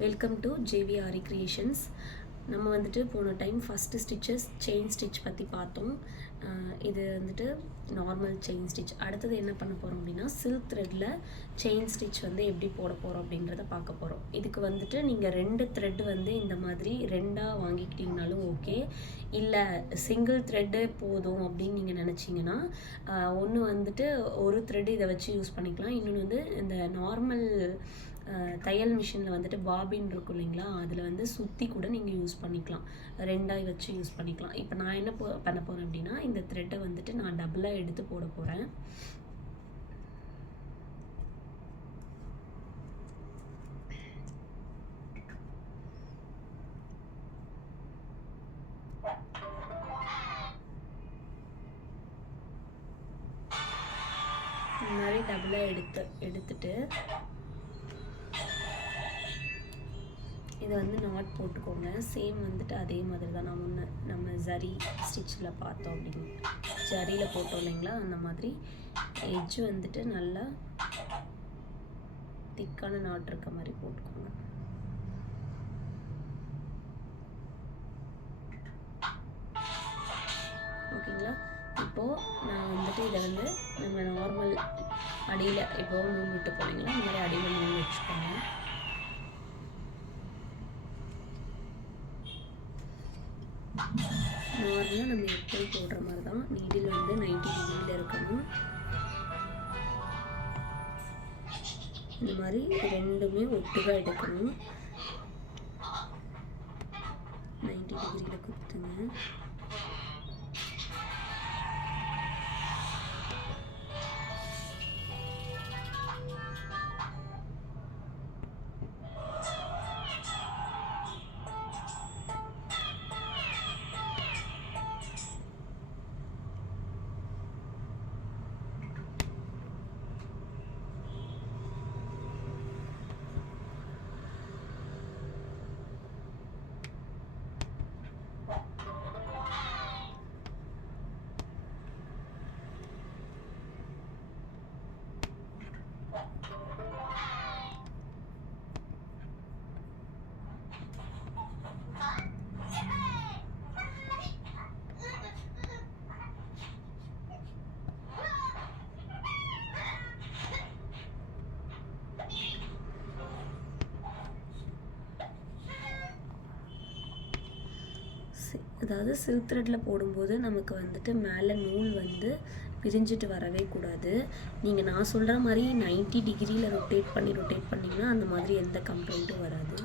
Welcome to ஜேவிஆரி creations. நம்ம வந்துட்டு போன time first stitches chain stitch பற்றி பார்த்தோம். இது வந்துட்டு நார்மல் செயின் ஸ்டிச். அடுத்தது என்ன பண்ண போகிறோம் அப்படின்னா, சில்க் த்ரெட்டில் செயின் ஸ்டிச் வந்து எப்படி போட போகிறோம் அப்படின்றத பார்க்க போகிறோம். இதுக்கு வந்துட்டு நீங்கள் 2 த்ரெட் வந்து இந்த மாதிரி 2ஆக வாங்கிக்கிட்டிங்கனாலும் ஓகே, இல்லை சிங்கிள் த்ரெட்டு போதும் அப்படின்னு நீங்கள் நினச்சிங்கன்னா ஒன்று வந்துட்டு ஒரு த்ரெட்டு இதை வச்சு யூஸ் பண்ணிக்கலாம். இன்னொன்று வந்து இந்த நார்மல் தையல் மிஷினில் வந்துட்டு பாபின் இருக்கும் இல்லைங்களா, அதில் வந்து சுற்றி கூட நீங்கள் யூஸ் பண்ணிக்கலாம், 2ஆக வச்சு யூஸ் பண்ணிக்கலாம். இப்போ நான் என்ன பண்ண போகிறேன் அப்படின்னா, இந்த த்ரெட்டை வந்துட்டு நான் டபுளாக எடுத்து போட போகிறேன். இந்த மாதிரி டபுளாக எடுத்துட்டு இதை வந்து நாட் போட்டுக்கோங்க. சேம் வந்துட்டு அதே மாதிரி தான் நம்ம ஜரி ஸ்டிச்சில் பார்த்தோம் அப்படின்னு ஜரியில் போட்டோம் இல்லைங்களா, அந்த மாதிரி எட்ஜ் வந்துட்டு நல்லா திக்கான நாட் இருக்க மாதிரி போட்டுக்கோங்க. ஓகேங்களா? இப்போது நான் வந்துட்டு இதை வந்து நம்ம நார்மல் அடியில் இப்போ நூல் விட்டு போனீங்களா, இந்த மாதிரி அடியில் நூல் வச்சுக்கோங்க. நார்மலாக நம்ம எப்படி போடுற மாதிரி தான் நீடில் வந்து 90 டிகிரியில் இருக்கணும். இந்த மாதிரி ரெண்டுமே ஒட்டுக்காக எடுக்கணும். 90 டிகிரியில் குத்துங்க. அதாவது சில்க் த்ரெட்டில் போடும்போது நமக்கு வந்துட்டு மேலே நூல் வந்து பிரிஞ்சிட்டு வரவே கூடாது. நீங்கள் நான் சொல்கிற மாதிரி 90 டிகிரியில் ரொட்டேட் பண்ணிங்கன்னா அந்த மாதிரி எந்த கம்ப்ளைண்ட்டும் வராது.